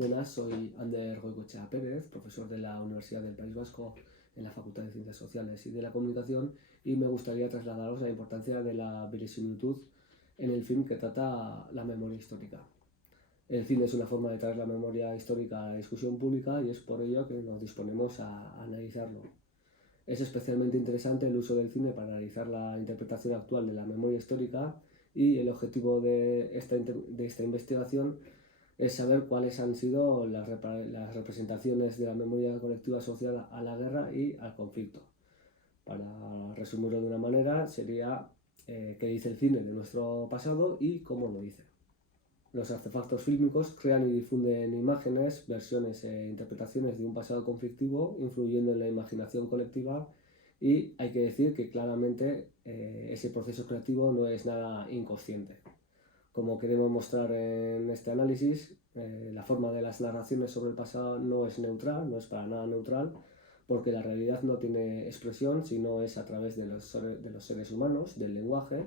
Buenas, soy Ander Goicoechea Pérez, profesor de la Universidad del País Vasco en la Facultad de Ciencias Sociales y de la Comunicación, y me gustaría trasladaros la importancia de la verisimilitud en el film que trata la memoria histórica. El cine es una forma de traer la memoria histórica a la discusión pública y es por ello que nos disponemos a analizarlo. Es especialmente interesante el uso del cine para analizar la interpretación actual de la memoria histórica, y el objetivo de esta investigación es saber cuáles han sido las representaciones de la memoria colectiva asociada a la guerra y al conflicto. Para resumirlo de una manera, sería qué dice el cine de nuestro pasado y cómo lo dice. Los artefactos fílmicos crean y difunden imágenes, versiones e interpretaciones de un pasado conflictivo, influyendo en la imaginación colectiva, y hay que decir que claramente ese proceso creativo no es nada inconsciente. Como queremos mostrar en este análisis, la forma de las narraciones sobre el pasado no es neutral, no es para nada neutral, porque la realidad no tiene expresión, sino es a través de los seres humanos, del lenguaje,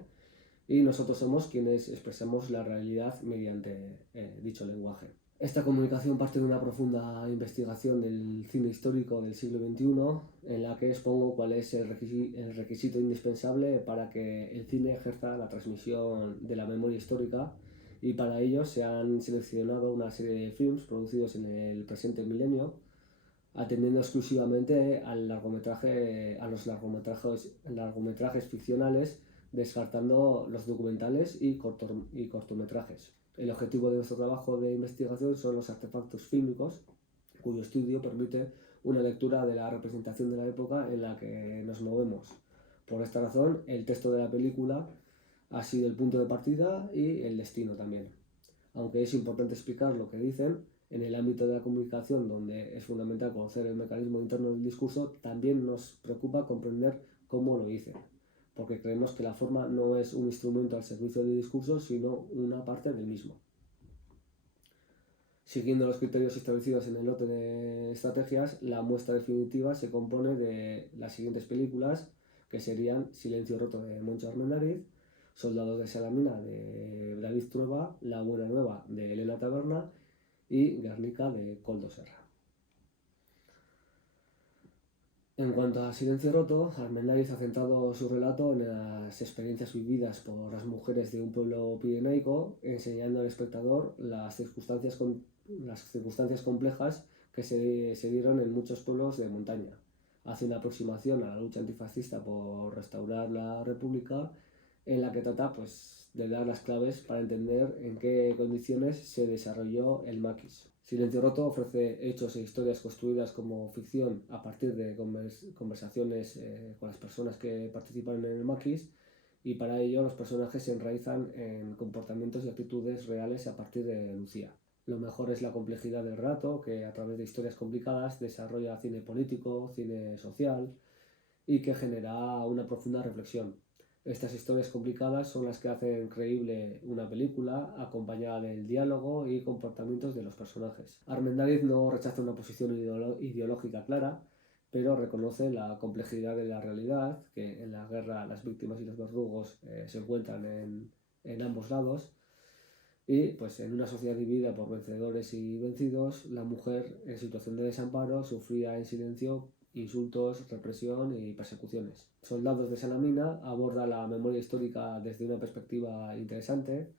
y nosotros somos quienes expresamos la realidad mediante dicho lenguaje. Esta comunicación parte de una profunda investigación del cine histórico del siglo XXI, en la que expongo cuál es el requisito indispensable para que el cine ejerza la transmisión de la memoria histórica, y para ello se han seleccionado una serie de films producidos en el presente milenio, atendiendo exclusivamente a los largometrajes ficcionales, descartando los documentales y cortometrajes. El objetivo de nuestro trabajo de investigación son los artefactos fílmicos, cuyo estudio permite una lectura de la representación de la época en la que nos movemos. Por esta razón, el texto de la película ha sido el punto de partida y el destino también. Aunque es importante explicar lo que dicen, en el ámbito de la comunicación, donde es fundamental conocer el mecanismo interno del discurso, también nos preocupa comprender cómo lo dicen, porque creemos que la forma no es un instrumento al servicio del discurso, sino una parte del mismo. Siguiendo los criterios establecidos en el lote de estrategias, la muestra definitiva se compone de las siguientes películas, que serían Silencio roto de Moncho Armendáriz, Soldados de Salamina de David Trueba, La buena nueva de Elena Taberna y Guernica de Koldo Serra. En cuanto a Silencio roto, Armendáriz ha centrado su relato en las experiencias vividas por las mujeres de un pueblo pirenaico, enseñando al espectador las circunstancias complejas que se dieron en muchos pueblos de montaña. Hace una aproximación a la lucha antifascista por restaurar la República, en la que trata de dar las claves para entender en qué condiciones se desarrolló el maquis. Silencio roto ofrece hechos e historias construidas como ficción a partir de conversaciones con las personas que participan en el maquis, y para ello los personajes se enraizan en comportamientos y actitudes reales a partir de Lucía. Lo mejor es la complejidad del relato, que a través de historias complicadas desarrolla cine político, cine social, y que genera una profunda reflexión. Estas historias complicadas son las que hacen creíble una película, acompañada del diálogo y comportamientos de los personajes. Armendáriz no rechaza una posición ideológica clara, pero reconoce la complejidad de la realidad, que en la guerra las víctimas y los verdugos se encuentran en ambos lados, y en una sociedad dividida por vencedores y vencidos, la mujer en situación de desamparo sufría en silencio insultos, represión y persecuciones. Soldados de Salamina aborda la memoria histórica desde una perspectiva interesante,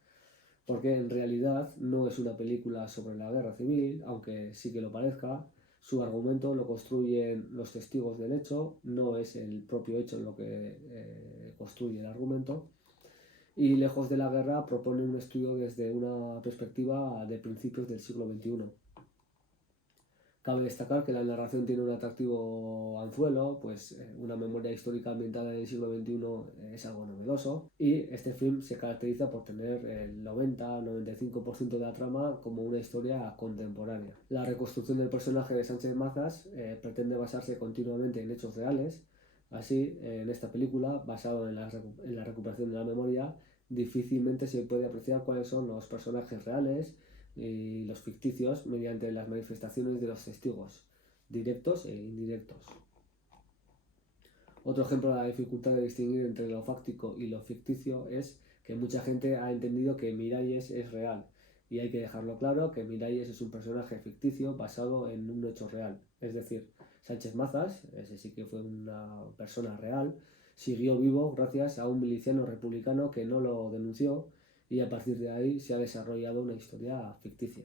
porque en realidad no es una película sobre la guerra civil, aunque sí que lo parezca. Su argumento lo construyen los testigos del hecho, no es el propio hecho lo que construye el argumento. Y lejos de la guerra propone un estudio desde una perspectiva de principios del siglo XXI. Cabe destacar que la narración tiene un atractivo anzuelo, una memoria histórica ambientada en el siglo XXI es algo novedoso, y este film se caracteriza por tener el 90-95% de la trama como una historia contemporánea. La reconstrucción del personaje de Sánchez Mazas pretende basarse continuamente en hechos reales. Así, en esta película, basado en la recuperación de la memoria, difícilmente se puede apreciar cuáles son los personajes reales y los ficticios mediante las manifestaciones de los testigos, directos e indirectos. Otro ejemplo de la dificultad de distinguir entre lo fáctico y lo ficticio es que mucha gente ha entendido que Miralles es real, Y hay que dejarlo claro que Miralles es un personaje ficticio basado en un hecho real. Es decir, Sánchez Mazas, ese sí que fue una persona real, siguió vivo gracias a un miliciano republicano que no lo denunció, y a partir de ahí se ha desarrollado una historia ficticia.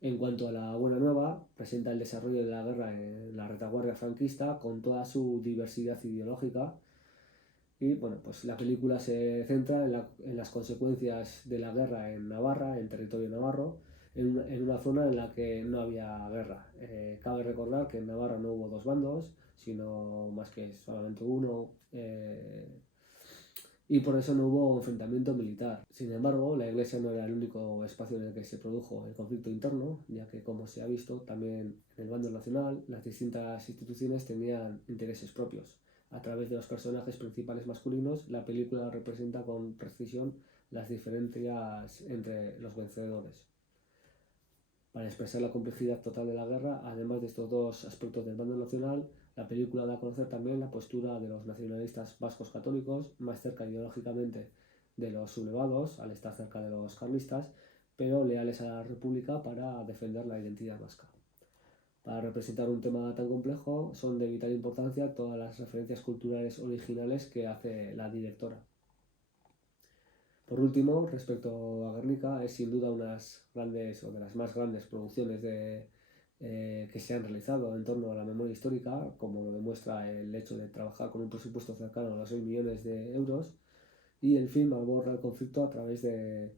En cuanto a La Buena Nueva, presenta el desarrollo de la guerra en la retaguardia franquista con toda su diversidad ideológica. Y bueno, pues la película se centra en las consecuencias de la guerra en Navarra, en territorio navarro, en una zona en la que no había guerra. Cabe recordar que en Navarra no hubo dos bandos, sino más que solamente uno, y por eso no hubo enfrentamiento militar. Sin embargo, la Iglesia no era el único espacio en el que se produjo el conflicto interno, ya que, como se ha visto, también en el bando nacional las distintas instituciones tenían intereses propios. A través de los personajes principales masculinos, la película representa con precisión las diferencias entre los vencedores. Para expresar la complejidad total de la guerra, además de estos dos aspectos del bando nacional, la película da a conocer también la postura de los nacionalistas vascos católicos, más cerca ideológicamente de los sublevados, al estar cerca de los carlistas, pero leales a la República para defender la identidad vasca. Para representar un tema tan complejo, son de vital importancia todas las referencias culturales originales que hace la directora. Por último, respecto a Guernica, es sin duda unas grandes o de las más grandes producciones que se han realizado en torno a la memoria histórica, como lo demuestra el hecho de trabajar con un presupuesto cercano a los 6 millones de euros, y el film aborda el conflicto a través de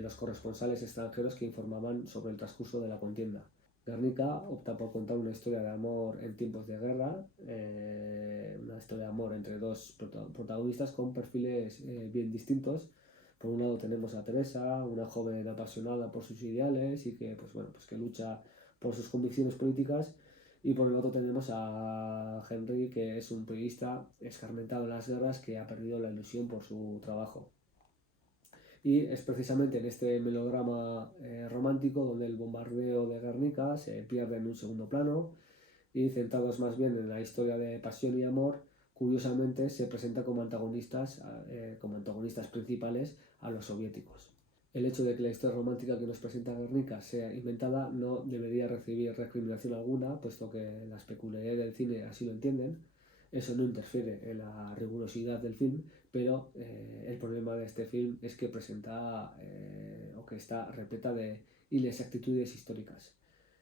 los corresponsales extranjeros que informaban sobre el transcurso de la contienda. Guernica opta por contar una historia de amor en tiempos de guerra, una historia de amor entre dos protagonistas con perfiles bien distintos. Por un lado tenemos a Teresa, una joven apasionada por sus ideales y que, pues que lucha por sus convicciones políticas, y por el otro tenemos a Henry, que es un periodista escarmentado en las guerras que ha perdido la ilusión por su trabajo. Y es precisamente en este melodrama romántico donde el bombardeo de Guernica se pierde en un segundo plano, y centrados más bien en la historia de pasión y amor, curiosamente se presenta como antagonistas principales a los soviéticos. El hecho de que la historia romántica que nos presenta Guernica sea inventada no debería recibir recriminación alguna, puesto que las peculiaridades del cine así lo entienden. Eso no interfiere en la rigurosidad del film, pero el problema de este film es que presenta o que está repleta de inexactitudes históricas.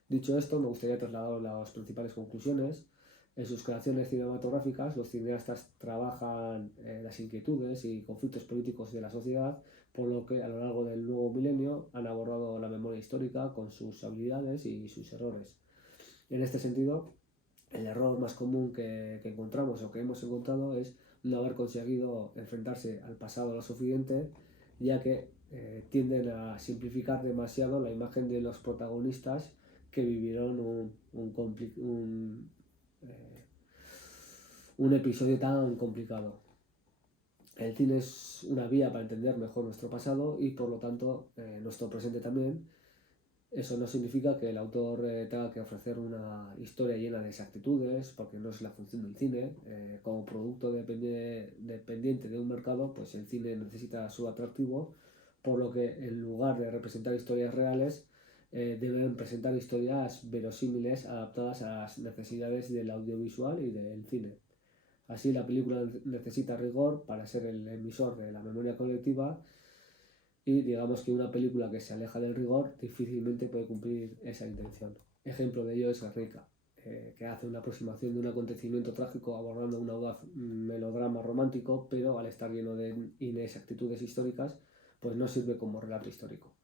Dicho esto, me gustaría trasladar las principales conclusiones. En sus creaciones cinematográficas, los cineastas trabajan las inquietudes y conflictos políticos de la sociedad, por lo que a lo largo del nuevo milenio han abordado la memoria histórica con sus habilidades y sus errores. En este sentido, el error más común que encontramos o que hemos encontrado es no haber conseguido enfrentarse al pasado lo suficiente, ya que tienden a simplificar demasiado la imagen de los protagonistas que vivieron un episodio tan complicado. El cine es una vía para entender mejor nuestro pasado y por lo tanto nuestro presente también. Eso no significa que el autor tenga que ofrecer una historia llena de exactitudes, porque no es la función del cine. Como producto dependiente de un mercado, pues el cine necesita su atractivo, por lo que en lugar de representar historias reales, deben presentar historias verosímiles adaptadas a las necesidades del audiovisual y del cine. Así, la película necesita rigor para ser el emisor de la memoria colectiva, y digamos que una película que se aleja del rigor difícilmente puede cumplir esa intención. Ejemplo de ello es Guernica, que hace una aproximación de un acontecimiento trágico abordando un audaz melodrama romántico, pero al estar lleno de inexactitudes históricas, pues no sirve como relato histórico.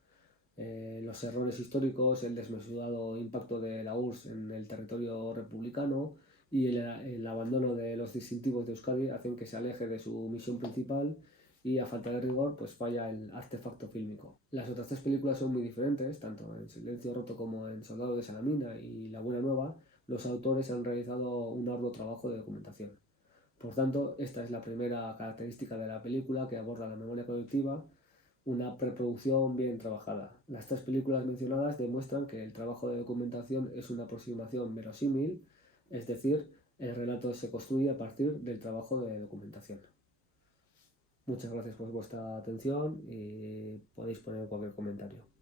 Los errores históricos, el desmesurado impacto de la URSS en el territorio republicano y el abandono de los distintivos de Euskadi hacen que se aleje de su misión principal, y a falta de rigor pues falla el artefacto fílmico. Las otras tres películas son muy diferentes, tanto en Silencio Roto como en Soldados de Salamina y La Buena Nueva. Los autores han realizado un arduo trabajo de documentación. Por tanto, esta es la primera característica de la película, que aborda la memoria colectiva, una preproducción bien trabajada. Las tres películas mencionadas demuestran que el trabajo de documentación es una aproximación verosímil, es decir, el relato se construye a partir del trabajo de documentación. Muchas gracias por vuestra atención y podéis poner cualquier comentario.